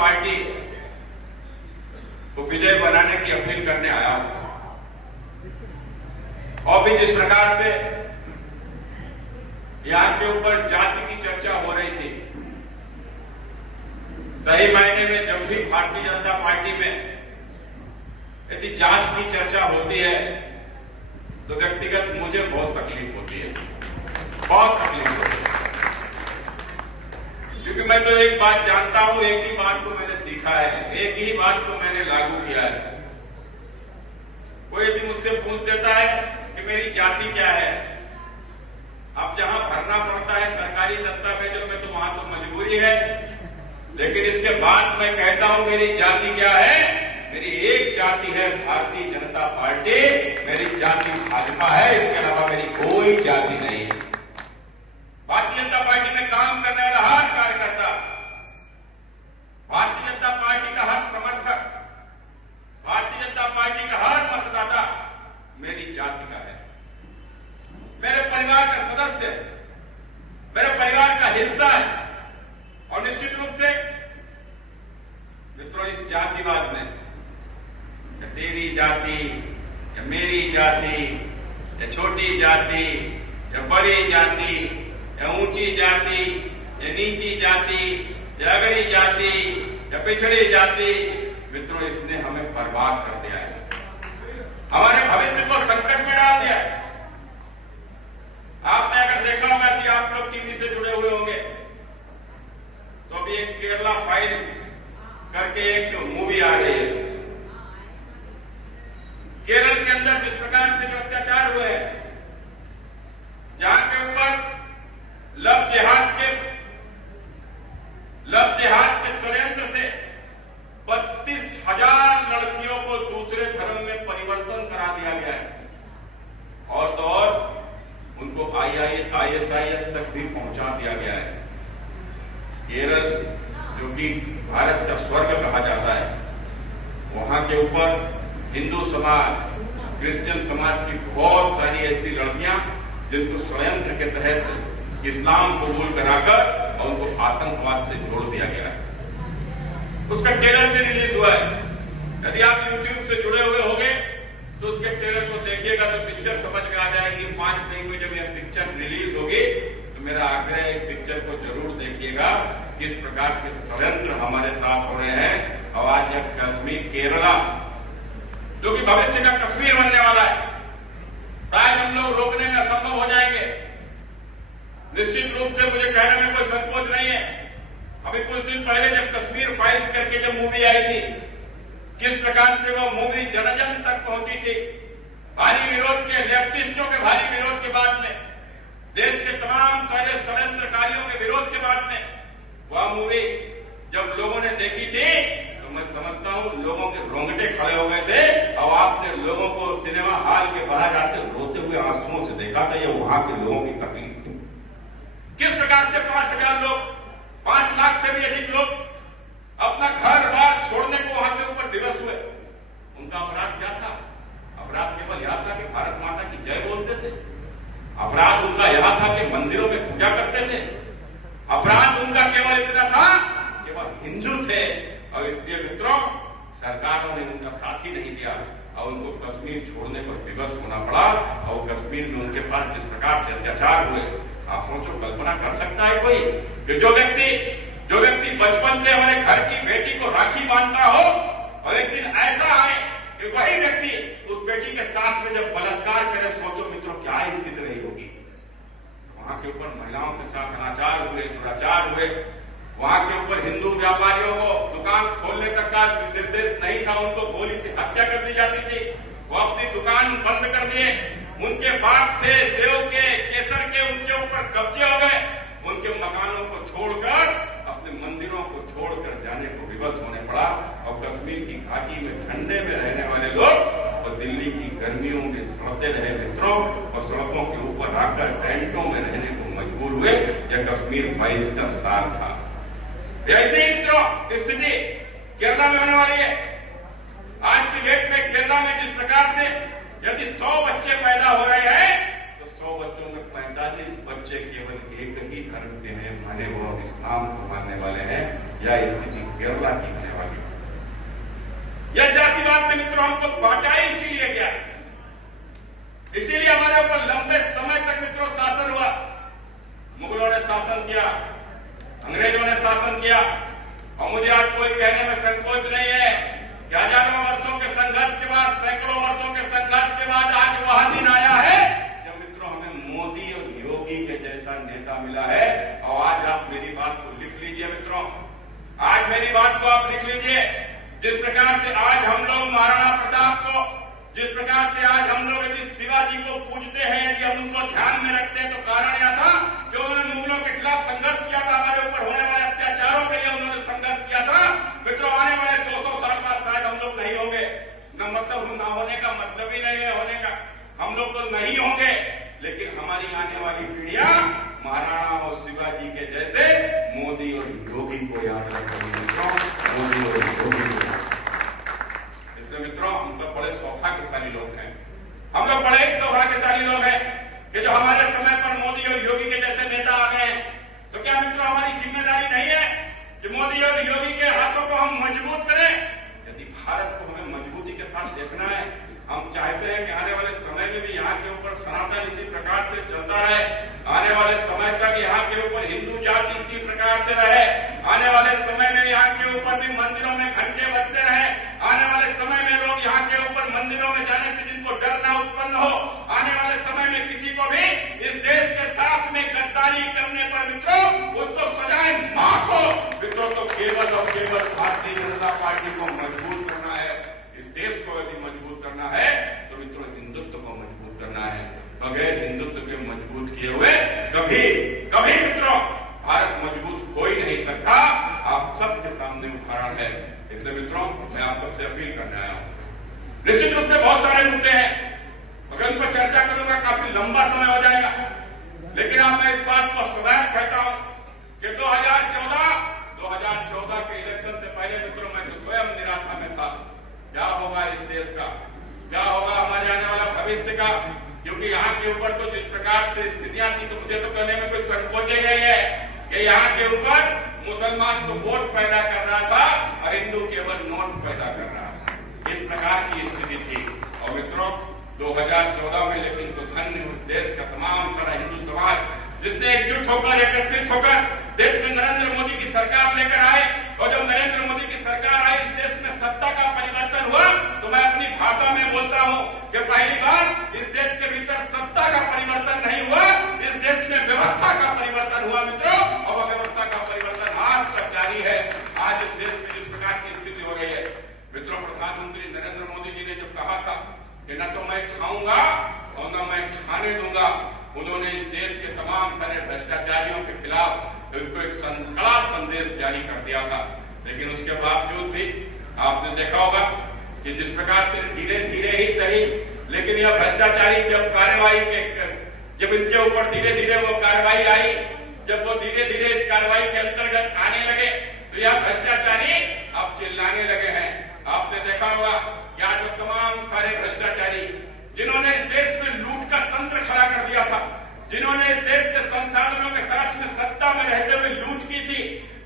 Party को विजय बनाने की अपील करने आया हूं। और भी जिस प्रकार से यहां के ऊपर जाति की चर्चा हो रही थी, सही मायने में जब भी भारतीय जनता पार्टी में यदि जात की चर्चा होती है तो व्यक्तिगत मुझे बहुत तकलीफ होती है, बहुत तकलीफ होती है। क्योंकि मैं तो एक बात जानता हूं, एक ही बात को मैंने सीखा है, एक ही बात को मैंने लागू किया है। कोई यदि मुझसे पूछ देता है कि मेरी जाति क्या है, अब जहां भरना पड़ता है सरकारी दस्तावेजों में तो वहां तो मजबूरी है, लेकिन इसके बाद मैं कहता हूं मेरी जाति क्या है। मेरी एक जाति है भारतीय जनता पार्टी, मेरी जाति भाजपा है, इसके अलावा मेरी कोई जाति नहीं है। भारतीय जनता पार्टी में काम करने वाला हर कार्यकर्ता, भारतीय जनता पार्टी का हर समर्थक, भारतीय जनता पार्टी का हर मतदाता मेरी जाति का है, मेरे परिवार का सदस्य, मेरे परिवार का हिस्सा है। और निश्चित रूप से मित्रों, इस जातिवाद में तेरी जाति या मेरी जाति या छोटी जाति या बड़ी जाति या ऊंची जाति या नीची जाति या अगड़ी जाति या पिछड़ी जाति, मित्रों इसने हमें बर्बाद कर दिया है, हमारे भविष्य को संकट में डाल दिया है। आपने अगर देखा होगा कि आप लोग टीवी से जुड़े हुए होंगे तो अभी एक केरला फाइल्स करके एक मूवी आ रही है। केरल के अंदर जिस प्रकार से जो अत्याचार हुए हैं, जहां के ऊपर लव जिहाद के षड्यंत्र से 32,000 लड़कियों को दूसरे धर्म में परिवर्तन करा दिया गया है, और तो और उनको ISIS तक भी पहुंचा दिया गया है। केरल जो कि भारत का स्वर्ग कहा जाता है, वहां के ऊपर हिंदू समाज, क्रिश्चियन समाज की बहुत सारी ऐसी लड़कियां जिनको षड्यंत्र के तहत इस्लाम कबूल कराकर और उनको आतंकवाद से जोड़ दिया गया है। उसका ट्रेलर भी रिलीज हुआ है। यदि आप YouTube से जुड़े हुए होंगे तो उसके ट्रेलर को देखिएगा तो पिक्चर समझ में आ जाएगी। 5 मई को जब यह पिक्चर रिलीज होगी तो मेरा आग्रह है इस पिक्चर को जरूर देखिएगा, किस प्रकार के षड्यंत्र हमारे साथ हो रहे हैं। और आज यह कश्मीर, केरला जो कि भविष्य का कश्मीर बनने वाला है, शायद हम लोग रोकने में असंभव हो जाएंगे। निश्चित रूप से मुझे कहने में कोई संकोच नहीं है। अभी कुछ दिन पहले जब कश्मीर फाइल्स करके जब मूवी आई थी, किस प्रकार से वो मूवी जन जन तक पहुंची थी। भारी विरोध के, लेफ्टिस्टों के भारी विरोध के बाद में, देश के तमाम सारे षड्यंत्रकारियों के विरोध के बाद में वह मूवी जब लोगों ने देखी थी तो मैं समझता हूं लोगों के रोंगटे खड़े हो गए थे। और आपने लोगों को सिनेमा हॉल के बाहर आते रोते हुए आंसुओं से देखा था। ये वहां के लोगों की तकलीफ थी। किस प्रकार से 5,000 लोग, 5 लाख से भी अधिक लोग अपना घर बार छोड़ने को वहां से ऊपर दिवस हुए। उनका अपराध क्या था? अपराध केवल यह था कि भारत माता की जय बोलते थे। अपराध उनका यह था कि मंदिरों में पूजा करते थे। अपराध उनका केवल इतना था, केवल हिंदू थे। और इसलिए मित्रों, सरकारों ने उनका साथ ही नहीं दिया और उनको कश्मीर छोड़ने पर विवश होना पड़ा। और कश्मीर में उनके पास जिस प्रकार से अत्याचार हुए, आप सोचो, कल्पना कर सकता है कोई कि जो व्यक्ति बचपन से हमारे घर की बेटी को राखी बांधता हो और एक दिन ऐसा आए कि वही व्यक्ति उस बेटी के साथ में जब बलात्कार करे, सोचो मित्रों क्या स्थिति रही होगी। वहां के ऊपर महिलाओं के साथ अनाचार हुए, दुराचार हुए। वहां के ऊपर हिंदू व्यापारियों को दुकान खोलने तक का निर्देश नहीं था, उनको गोली से हत्या कर दी जाती थी। वो अपनी दुकान बंद कर दिए। उनके बाग थे सेव के, केसर के, उनके ऊपर कब्जे हो गए। उनके मकानों को छोड़कर, अपने मंदिरों को छोड़कर जाने को विवश होने पड़ा। और कश्मीर की घाटी में ठंडे में रहने वाले लोग और दिल्ली की गर्मियों में सड़ते रहे मित्रों, और सड़कों के ऊपर आकर टेंटों में रहने को मजबूर हुए। यह कश्मीर फाइल्स का सार था। ऐसे ही मित्रों स्थिति केरला में होने वाली है। आज की डेट में केरला में जिस प्रकार से यदि 100 बच्चे पैदा हो रहे हैं तो 100 बच्चों में 45 बच्चे केवल एक ही धर्म के हैं, माने वो इस्लाम को मानने वाले हैं, या स्थिति केरला की होने वाली है। यह जातिवाद में मित्रों हमको बांटा ही इसीलिए गया, इसीलिए हमारे ऊपर लंबे समय तक मित्रों शासन हुआ। मुगलों ने शासन किया, अंग्रेजों ने शासन किया, और मुझे आज कोई कहने में संकोच नहीं है कि हजारों वर्षों के संघर्ष के बाद, सैकड़ों वर्षों के संघर्ष के बाद आज वह दिन आया है जब मित्रों हमें मोदी और योगी के जैसा नेता मिला है। और आज आप मेरी बात को लिख लीजिए मित्रों, आज मेरी बात को आप लिख लीजिए। जिस प्रकार से आज हम लोग महाराणा प्रताप को, जिस प्रकार से आज हम लोग यदि शिवाजी को पूजते हैं, यदि हम उनको ध्यान में रखते हैं, तो कारण यह था कि उन्होंने मुगलों के खिलाफ संघर्ष किया था, हमारे ऊपर होने वाले अत्याचारों के लिए उन्होंने संघर्ष किया था। मित्रों आने वाले 200 साल बाद शायद हम लोग नहीं होंगे, न मतलब ना होने का मतलब ही नहीं है होने का, हम लोग तो नहीं होंगे, लेकिन हमारी आने वाली पीढ़ियां महाराणा और शिवाजी के जैसे मोदी और योगी को याद रखेंगे मित्रों, मोदी और योगी को। इसलिए मित्रों हम सब बड़े सौभाग्यशाली लोग हैं, हम लोग बड़े ही सौभाग्यशाली लोग हैं कि जो हमारे समय पर मोदी और योगी के जैसे नेता आ गए। तो क्या मित्रों हमारी जिम्मेदारी नहीं है कि मोदी और योगी के हाथों को हम मजबूत करें? यदि भारत को हमें मजबूती के साथ देखना है, हम चाहते हैं कि आने वाले समय में भी यहाँ के ऊपर सनातन इसी प्रकार से चलता रहे, आने वाले समय तक यहाँ के ऊपर हिंदू जाति इसी प्रकार से रहे, आने वाले समय में यहाँ के ऊपर भी मंदिरों में घंटे बजते रहे, आने वाले समय में लोग यहाँ के ऊपर मंदिरों में जाने से जिनको डर न उत्पन्न हो, आने वाले समय में किसी को भी इस देश के साथ में गद्दारी करने पर मित्रों उसको सजाए माफ हो। मित्रों तो केवल और केवल भारतीय जनता पार्टी को मजबूत करना है, इस देश को यदि मजबूत करना है तो मित्रों हिंदुत्व को मजबूत करना है। बगैर हिंदुत्व के मजबूत किए हुए कभी कभी मित्रों भारत मजबूत हो ही नहीं सकता। आप सबके सामने उदाहरण है। इसलिए मित्रों मैं आप सबसे अपील करने आया हूं। निश्चित रूप से बहुत सारे मुद्दे हैं, अगर उन पर चर्चा करूंगा काफी लंबा समय हो जाएगा, लेकिन आप मैं इस बात को सदैव कहता हूं कि 2014 के इलेक्शन से पहले मित्रों मैं तो स्वयं निराशा में था, क्या होगा इस देश का, क्या होगा हमारे आने वाला भविष्य का, क्योंकि यहाँ के ऊपर तो जिस प्रकार से स्थितियां थी तो मुझे तो कहने में कोई संकोच ही नहीं है कि यहाँ के ऊपर मुसलमान तो वोट पैदा कर रहा था और हिंदू केवल नोट पैदा कर रहा था, इस प्रकार की स्थिति थी। और मित्रों 2014 में लेकिन तो धन्य उस देश का तमाम सारा हिंदू समाज जिसने एकजुट होकर, एकत्रित होकर देश में नरेंद्र मोदी की सरकार लेकर आए, और जब नरेंद्र मोदी की सरकार आई इस देश में सत्ता का परिवर्तन हुआ, तो मैं अपनी भाषा में बोलता हूं कि पहली बार इस देश के भीतर सत्ता का परिवर्तन नहीं हुआ, इस देश में व्यवस्था का परिवर्तन हुआ मित्रों, और व्यवस्था का परिवर्तन आज तक जारी है। आज इस देश में जिस प्रकार की स्थिति हो रही है मित्रों, प्रधानमंत्री नरेंद्र मोदी जी ने जब कहा था कि न तो मैं खाऊंगा और न मैं खाने दूंगा, उन्होंने इस देश के तमाम सारे भ्रष्टाचारियों के खिलाफ उनको एक कड़ा संदेश जारी कर दिया था। लेकिन उसके बावजूद भी आपने देखा होगा कि जिस प्रकार से धीरे धीरे ही सही, लेकिन यह भ्रष्टाचारी जब कार्रवाई के जब इनके ऊपर धीरे धीरे वो कार्रवाई आई, जब वो धीरे धीरे इस कार्रवाई के अंतर्गत आने लगे, तो यह भ्रष्टाचारी अब चिल्लाने लगे हैं। आपने देखा होगा कि आज वो तमाम सारे भ्रष्टाचारी जिन्होंने इस देश में लूट का तंत्र खड़ा कर दिया था, जिन्होंने इस देश के संसाधनों के साथ में सत्ता में रहते हुए लूट की थी,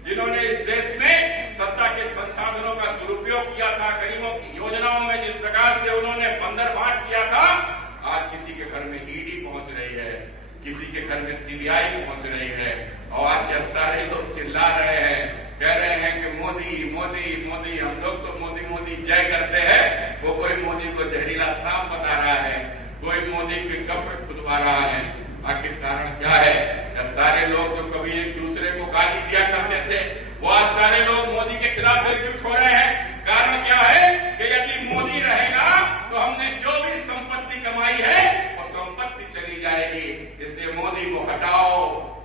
जिन्होंने इस देश में सत्ता के संसाधनों का दुरुपयोग किया था, गरीबों की योजनाओं में जिस प्रकार से उन्होंने बंदरबांट किया था, आज किसी के घर में ईडी पहुंच रही है, किसी के घर में सीबीआई पहुंच रही है, और आज यह सारे लोग चिल्ला रहे हैं, कह रहे हैं कि मोदी मोदी मोदी, हम लोग तो मोदी मोदी जय करते हैं, वो कोई मोदी को जहरीला सांप बता रहा है, कोई मोदी के कपड़े खुदवा रहा है। आखिर कारण क्या है? यह सारे लोग जो कभी एक दूसरे को गाली दिया करते थे, वो आज सारे लोग मोदी के खिलाफ एकजुट हो रहे हैं। कारण क्या है कि यदि मोदी रहेगा तो हमने जो भी संपत्ति कमाई है वो संपत्ति चली जाएगी। इसलिए मोदी को हटाओ,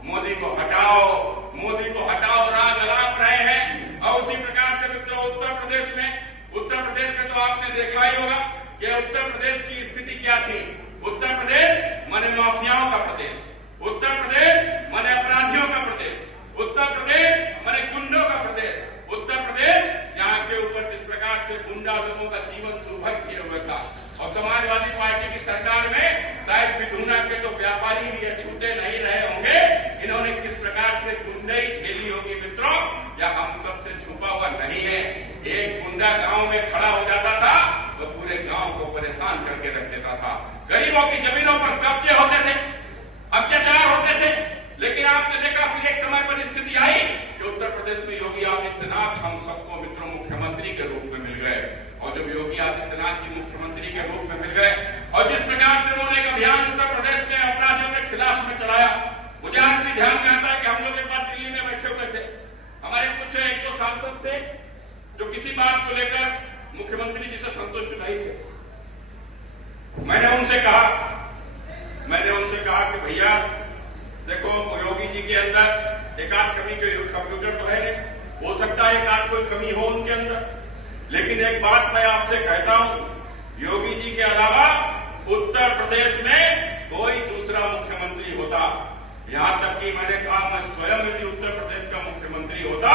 मोदी को हटाओ, मोदी को हटाओ, राग अलाप रहे हैं। और उसी प्रकार से मित्रों उत्तर प्रदेश में तो आपने देखा ही होगा कि उत्तर प्रदेश की स्थिति क्या थी। उत्तर प्रदेश माने माफियाओं का प्रदेश, उत्तर प्रदेश आदित्यनाथ जी मुख्यमंत्री के रूप में मिल गए और जिस प्रकार से उन्होंने एक अभियान उत्तर प्रदेश में अपराधियों के खिलाफ में चलाया, मुझे आज भी ध्यान में आता है कि हम लोग एक बार दिल्ली में बैठे हुए थे, हमारे कुछ एक दो सांसद थे जो किसी बात को लेकर मुख्यमंत्री जी से संतुष्ट नहीं थे। मैंने उनसे कहा कि भैया देखो, योगी जी के अंदर एक आध कमी के कंप्यूटर तो है नहीं, हो सकता है एक आध कोई कमी हो उनके अंदर, लेकिन एक बात मैं आपसे कहता हूं, योगी जी के अलावा उत्तर प्रदेश में कोई दूसरा मुख्यमंत्री होता, यहां तक कि मैंने कहा मैं स्वयं यदि उत्तर प्रदेश का मुख्यमंत्री होता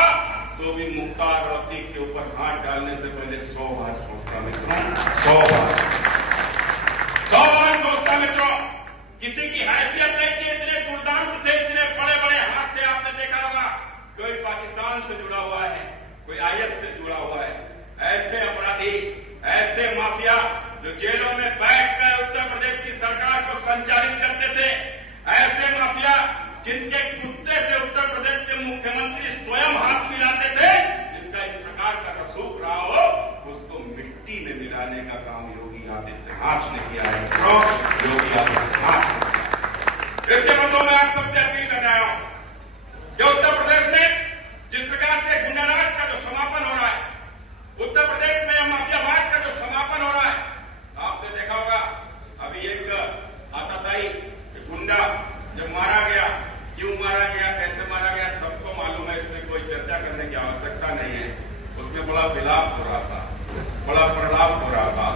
तो भी मुख्तार अतीक के ऊपर हाथ डालने से पहले 100 बार सोचता मित्रों, 100 बार सोचता मित्रों। किसी की हैसियत नहीं थी, इतने दुर्दांत थे, इतने बड़े बड़े हाथ थे। आपने देखा होगा कोई पाकिस्तान से जुड़ा हुआ है, कोई आईएस से जुड़ा हुआ है, ऐसे अपराधी, ऐसे माफिया जो जेलों में बैठकर उत्तर प्रदेश की सरकार को संचालित करते थे, ऐसे माफिया जिनके कुत्ते से उत्तर प्रदेश के मुख्यमंत्री स्वयं हाथ मिलाते थे, जिसका इस प्रकार का रसूख रहा हो, उसको मिट्टी में मिलाने का काम योगी आदित्यनाथ ने किया है। योगी आदित्यनाथ इसके बंदों में आप सबसे अपील कर रहा हूं कि उत्तर प्रदेश में जिस प्रकार से गुंडाराज का जो समापन हो रहा है, उत्तर प्रदेश में माफियावाद का जो समापन हो रहा है, आपने देखा होगा अभी एक आताताई गुंडा जब मारा गया, क्यों मारा गया, कैसे मारा गया, सबको मालूम है, इसमें कोई चर्चा करने की आवश्यकता नहीं है। उसमें बड़ा विलाप हो रहा था, बड़ा प्रलाप हो रहा था,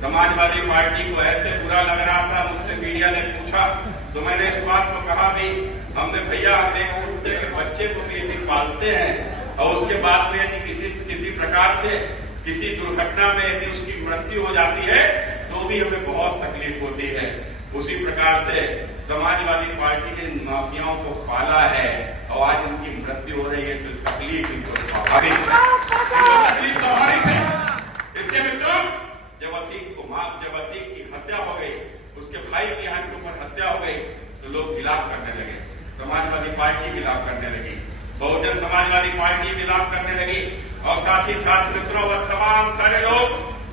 समाजवादी पार्टी को ऐसे बुरा लग रहा था। मुझसे मीडिया ने पूछा तो मैंने इस बात को कहा भी, हमने भैया अपने कुत्ते के बच्चे को भी यदि पालते हैं और उसके बाद में यदि किसी प्रकार से किसी दुर्घटना में यदि उसकी मृत्यु हो जाती है तो भी हमें बहुत तकलीफ होती है। उसी प्रकार से समाजवादी पार्टी ने इन माफियाओं को पाला है और आज उनकी मृत्यु हो रही है तो तकलीफ इनको स्वाभाविक है। इसके मित्रों, जब अतीक की हत्या हो गई, उसके भाई की यहाँ के ऊपर हत्या हो गई तो लोग गिलाफ करने लगे, समाजवादी पार्टी गिलाफ करने लगी, बहुजन समाजवादी पार्टी गिलाफ करने लगी और साथ ही साथ मित्रों वह तमाम सारे लोग,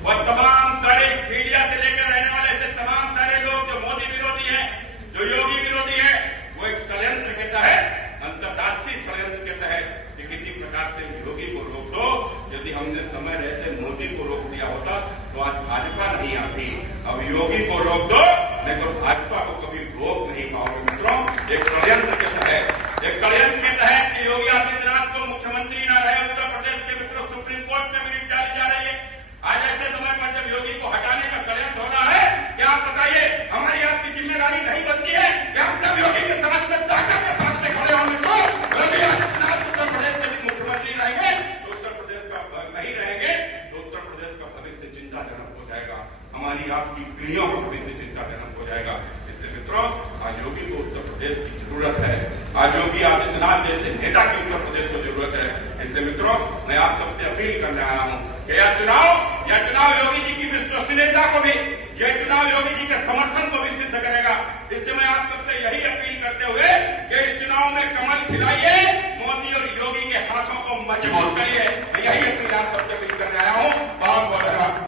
वह तमाम सारे मीडिया से लेकर रहने वाले ऐसे तमाम सारे लोग जो मोदी विरोधी हैं, जो योगी विरोधी हैं, वो एक षड्यंत्र के तहत, अंतर्राष्ट्रीय षड्यंत्र के तहत कि किसी प्रकार से योगी को रोक दो। यदि हमने समय रहते मोदी को रोक दिया होता तो आज भाजपा नहीं आती। अब योगी को रोक दो, नहीं तो भाजपा को कभी रोक नहीं पाओगे मित्रों। एक षड्यंत्र के तहत कि योगी आदित्यनाथ को मुख्यमंत्री न रहे उत्तर प्रदेश के मित्रों, सुप्रीम कोर्ट में भी रिट डाली जा रही है। आज ऐसे समय पर जब योगी को हटाने का षड्यंत्र हो रहा है, क्या आप बताइए हमारी आपकी जिम्मेदारी नहीं बनती है कि हम सब योगी के साथ में ताकत के साथ में खड़े होने को, योगी आदित्यनाथ उत्तर प्रदेश के मुख्यमंत्री रहेंगे तो उत्तर प्रदेश का नहीं रहेंगे तो उत्तर प्रदेश का भविष्य चिंताजनक हो जाएगा, हमारी आपकी पीढ़ियों का भविष्य चिंताजनक हो जाएगा। इसलिए मित्रों, आज योगी को उत्तर प्रदेश की जरूरत है, आज योगी आदित्यनाथ जैसे नेता की उत्तर प्रदेश को जरूरत है। इसलिए मित्रों, मैं आप सबसे अपील करने आया हूं कि यह चुनाव योगी जी की विश्वसनीयता को भी, यह चुनाव योगी जी के समर्थन को भी सिद्ध करेगा। इसलिए मैं आप सबसे यही अपील करते हुए कि इस चुनाव में कमल खिलाइए, मोदी और योगी के हाथों को मजबूत करिए, यही अपील आप सबसे